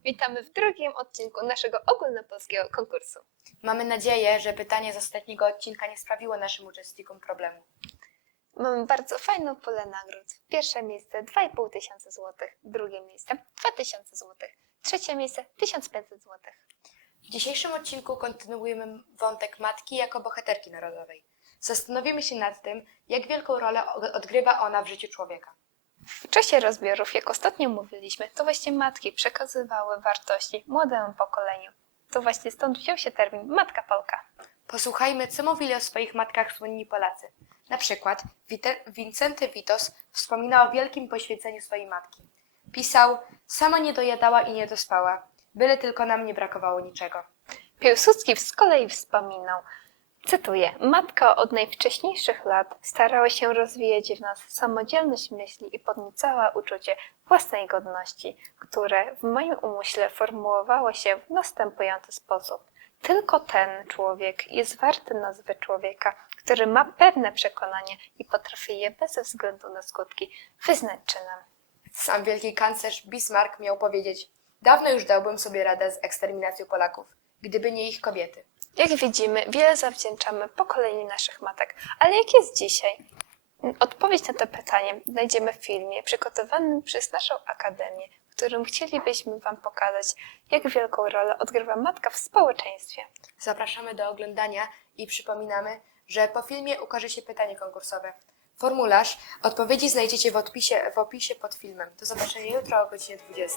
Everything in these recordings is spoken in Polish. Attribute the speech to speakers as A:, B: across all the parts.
A: Witamy w drugim odcinku naszego ogólnopolskiego konkursu.
B: Mamy nadzieję, że pytanie z ostatniego odcinka nie sprawiło naszym uczestnikom problemu.
A: Mamy bardzo fajną pulę nagród. Pierwsze miejsce 2500 zł, drugie miejsce 2000 zł, trzecie miejsce 1500 zł.
B: W dzisiejszym odcinku kontynuujemy wątek matki jako bohaterki narodowej. Zastanowimy się nad tym, jak wielką rolę odgrywa ona w życiu człowieka.
A: W czasie rozbiorów, jak ostatnio mówiliśmy, to właśnie matki przekazywały wartości młodemu pokoleniu. To właśnie stąd wziął się termin Matka Polka.
B: Posłuchajmy, co mówili o swoich matkach słynni Polacy. Na przykład Wincenty Witos wspomina o wielkim poświęceniu swojej matki. Pisał: sama nie dojadała i nie dospała, byle tylko nam nie brakowało niczego.
A: Piłsudski z kolei wspominał, cytuję: matka od najwcześniejszych lat starała się rozwijać w nas samodzielność myśli i podniecała uczucie własnej godności, które w moim umyśle formułowało się w następujący sposób. Tylko ten człowiek jest warty nazwy człowieka, który ma pewne przekonanie i potrafi je bez względu na skutki wyznać czynem.
B: Sam wielki kanclerz Bismarck miał powiedzieć: dawno już dałbym sobie radę z eksterminacją Polaków, gdyby nie ich kobiety.
A: Jak widzimy, wiele zawdzięczamy pokoleniu naszych matek, ale jak jest dzisiaj? Odpowiedź na to pytanie znajdziemy w filmie przygotowanym przez naszą Akademię, w którym chcielibyśmy Wam pokazać, jak wielką rolę odgrywa matka w społeczeństwie.
B: Zapraszamy do oglądania i przypominamy, że po filmie ukaże się pytanie konkursowe. Formularz odpowiedzi znajdziecie w opisie pod filmem. Do zobaczenia jutro o godzinie 20.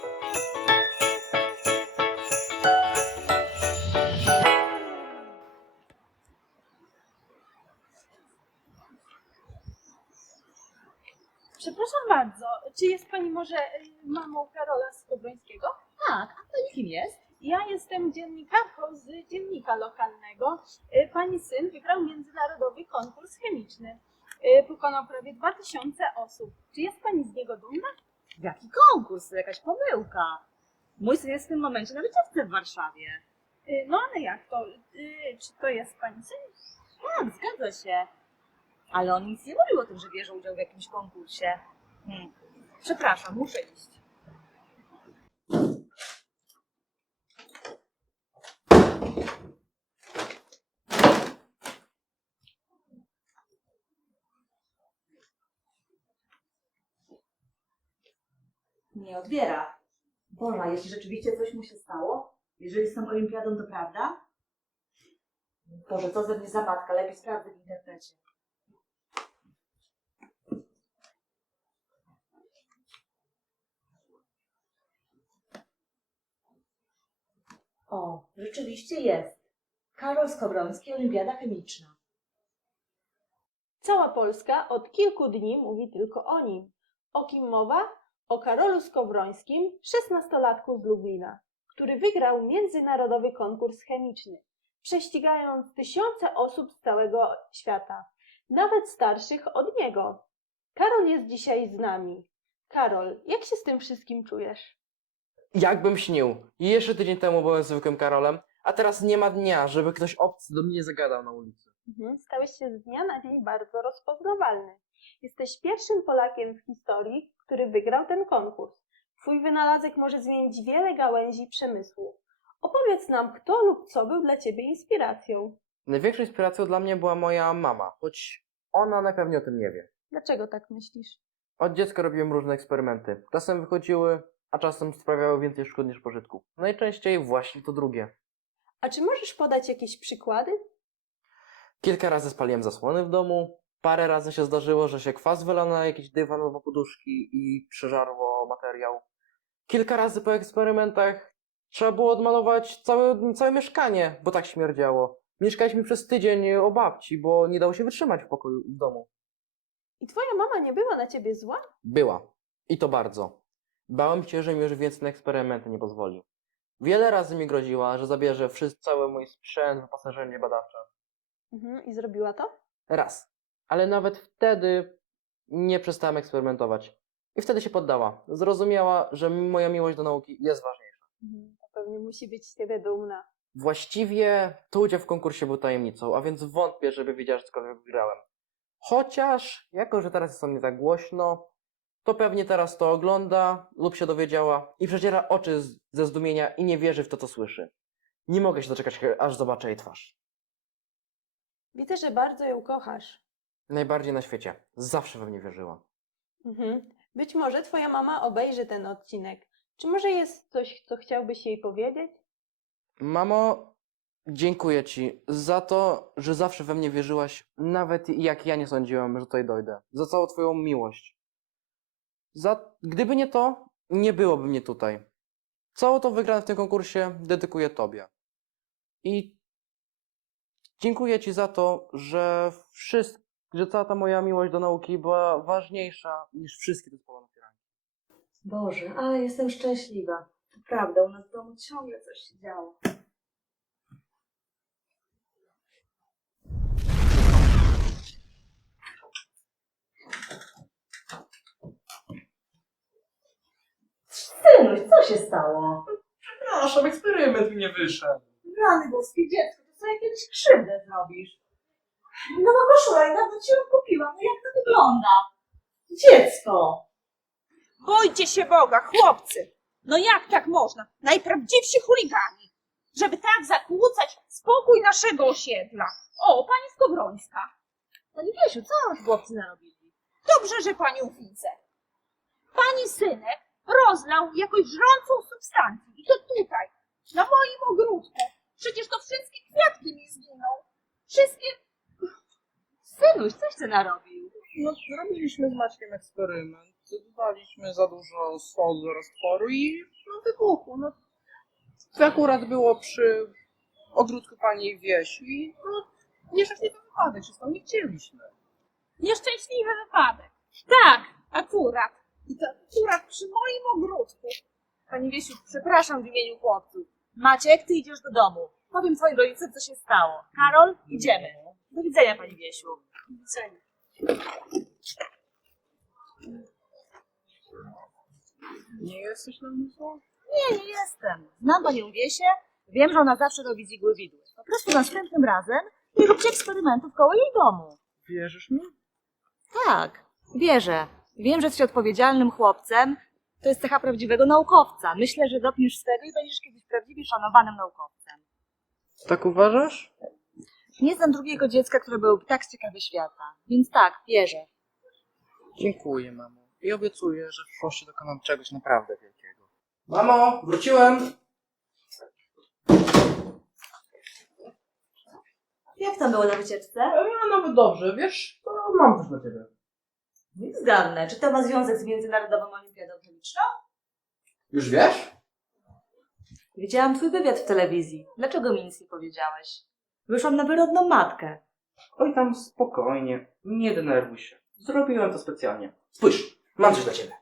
C: Przepraszam bardzo, czy jest Pani może mamą Karola Skowrońskiego?
D: Tak, a pani kim jest?
C: Ja jestem dziennikarką z dziennika lokalnego. Pani syn wygrał międzynarodowy konkurs chemiczny. Pokonał prawie 2000 osób. Czy jest Pani z niego dumna?
D: Jaki konkurs? To jakaś pomyłka. Mój syn jest w tym momencie na wycieczce w Warszawie.
C: No ale jak to? Czy to jest Pani syn?
D: Tak, zgadza się. Ale on nic nie mówił o tym, że bierze udział w jakimś konkursie. Przepraszam, muszę iść. Nie odbiera. Boże, jeśli rzeczywiście coś mu się stało, jeżeli z tą olimpiadą, to prawda? Boże, co ze mnie za matka, lepiej sprawdzę w internecie. O, rzeczywiście jest. Karol Skowroński, Olimpiada Chemiczna.
C: Cała Polska od kilku dni mówi tylko o nim. O kim mowa? O Karolu Skowrońskim, 16-latku z Lublina, który wygrał międzynarodowy konkurs chemiczny, prześcigając tysiące osób z całego świata, nawet starszych od niego. Karol jest dzisiaj z nami. Karol, jak się z tym wszystkim czujesz?
E: Jakbym śnił. Jeszcze tydzień temu byłem zwykłym Karolem, a teraz nie ma dnia, żeby ktoś obcy do mnie nie zagadał na ulicy.
C: Stałeś się z dnia na dzień bardzo rozpoznawalny. Jesteś pierwszym Polakiem w historii, który wygrał ten konkurs. Twój wynalazek może zmienić wiele gałęzi przemysłu. Opowiedz nam, kto lub co był dla Ciebie inspiracją.
E: Największą inspiracją dla mnie była moja mama, choć ona najpewniej o tym nie wie.
C: Dlaczego tak myślisz?
E: Od dziecka robiłem różne eksperymenty. Czasem wychodziły, a czasem sprawiały więcej szkód niż pożytku. Najczęściej właśnie to drugie.
C: A czy możesz podać jakieś przykłady?
E: Kilka razy spaliłem zasłony w domu, parę razy się zdarzyło, że się kwas wylał na jakiś dywan albo poduszki i przeżarło materiał. Kilka razy po eksperymentach trzeba było odmalować całe mieszkanie, bo tak śmierdziało. Mieszkaliśmy przez tydzień u babci, bo nie dało się wytrzymać w pokoju w domu.
C: I twoja mama nie była na ciebie zła?
E: Była. I to bardzo. Bałem się, że mi już więcej na eksperymenty nie pozwoli. Wiele razy mi groziła, że zabierze cały mój sprzęt, wyposażenie badawcze.
C: I zrobiła to?
E: Raz. Ale nawet wtedy nie przestałem eksperymentować. I wtedy się poddała. Zrozumiała, że moja miłość do nauki jest ważniejsza.
C: To pewnie musi być z ciebie dumna.
E: Właściwie to udział w konkursie był tajemnicą, a więc wątpię, żeby wiedziała, że cokolwiek wygrałem. Chociaż, jako że teraz jest o mnie tak głośno, to pewnie teraz to ogląda lub się dowiedziała i przeciera oczy ze zdumienia i nie wierzy w to, co słyszy. Nie mogę się doczekać, aż zobaczę jej twarz.
C: Widzę, że bardzo ją kochasz.
E: Najbardziej na świecie. Zawsze we mnie wierzyła.
C: Być może twoja mama obejrzy ten odcinek. Czy może jest coś, co chciałbyś jej powiedzieć?
E: Mamo, dziękuję ci za to, że zawsze we mnie wierzyłaś, nawet jak ja nie sądziłem, że tutaj dojdę. Za całą twoją miłość. Gdyby nie to, nie byłoby mnie tutaj. Całe to wygrane w tym konkursie dedykuję tobie. I dziękuję ci za to, że cała ta moja miłość do nauki była ważniejsza niż wszystkie te spalone firanki.
D: Boże, ale jestem szczęśliwa. To prawda, u nas w domu ciągle coś się działo. Synuś, co się stało?
F: Przepraszam, eksperyment mi nie wyszedł.
D: Rany boskie, dziecko, to sobie kiedyś krzywdę zrobisz. Nowa koszula i dawno ci ją kupiłam. No jak to wygląda? Dziecko!
G: Bójcie się Boga, chłopcy! No jak tak można? Najprawdziwsi chuligani! Żeby tak zakłócać spokój naszego osiedla. O, pani Skowrońska.
D: Pani Wiesiu, co chłopcy narobili?
G: Dobrze, że panią widzę. Pani synek rozlał jakąś żrącą substancję. I to tutaj, na moim ogródku. Przecież to wszystkie kwiatki mi zginą. Wszystkie...
D: Synuś, coś ty narobił?
F: No, zrobiliśmy z Maćkiem eksperyment. Dodaliśmy za dużo sodu roztworu i wybuchło. No, to akurat było przy ogródku pani Wiesi i nieszczęśliwy wypadek się stał, nie chcieliśmy.
G: Nieszczęśliwy wypadek. Tak, akurat. I to akurat przy moim ogródku.
H: Pani Wiesiu, przepraszam w imieniu chłopców. Maciek, ty idziesz do domu. Powiem twoim rodzicom, co się stało. Karol, idziemy. Do widzenia, pani Wiesiu. Do widzenia.
F: Nie jesteś na mnie zła?
H: Nie jestem. Znam panią Wiesię. Wiem, że ona zawsze robi z igły widły. Po prostu następnym razem nie róbcie eksperymentów koło jej domu.
F: Wierzysz mi?
H: Tak, wierzę. Wiem, że jesteś odpowiedzialnym chłopcem. To jest cecha prawdziwego naukowca. Myślę, że dopniesz swego i będziesz kiedyś prawdziwie szanowanym naukowcem.
F: Tak uważasz?
H: Nie znam drugiego dziecka, które byłoby tak ciekawe świata. Więc tak, wierzę.
F: Dziękuję, mamo. I obiecuję, że w przyszłości dokonam czegoś naprawdę wielkiego. Mamo, wróciłem!
H: Jak tam było na wycieczce?
F: A nawet dobrze, wiesz, to mam coś dla ciebie.
H: Nie zgadnę. Czy to ma związek z Międzynarodową Olimpiadą Chemiczną?
F: Już wiesz?
H: Widziałam twój wywiad w telewizji. Dlaczego mi nic nie powiedziałeś? Wyszłam na wyrodną matkę.
E: Oj tam spokojnie, nie denerwuj się. Zrobiłem to specjalnie. Spójrz, mam coś dla ciebie.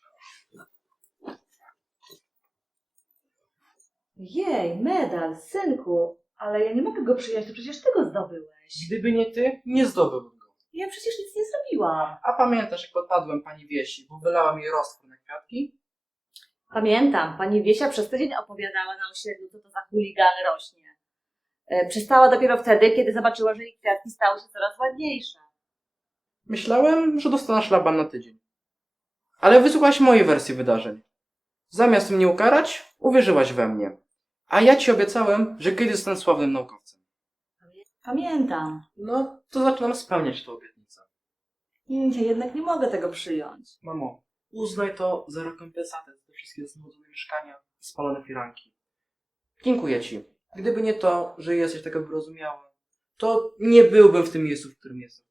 D: Jej, medal, synku. Ale ja nie mogę go przyjąć, to przecież ty go zdobyłeś.
E: Gdyby nie ty, nie zdobyłbym go.
D: Ja przecież nic nie zrobiłam.
F: A pamiętasz, jak podpadłem pani Wiesi, bo wylałam jej roztwór na kwiatki?
D: Pamiętam, pani Wiesia przez tydzień opowiadała na osiedlu, co to za chuligan rośnie. Przestała dopiero wtedy, kiedy zobaczyła, że jej kwiatki stały się coraz ładniejsze.
E: Myślałem, że dostanę szlaban na tydzień. Ale wysłuchałaś mojej wersji wydarzeń. Zamiast mnie ukarać, uwierzyłaś we mnie. A ja ci obiecałem, że kiedyś zostanę sławnym naukowcem.
D: Pamiętam.
E: No, to zaczynam spełniać tę obietnicę.
D: Ja jednak nie mogę tego przyjąć.
E: Mamo, uznaj to za rekompensatę za te wszystkie znudzone mieszkania i spalone firanki. Dziękuję ci. Gdyby nie to, że jesteś taka wyrozumiała, to nie byłbym w tym miejscu, w którym jestem.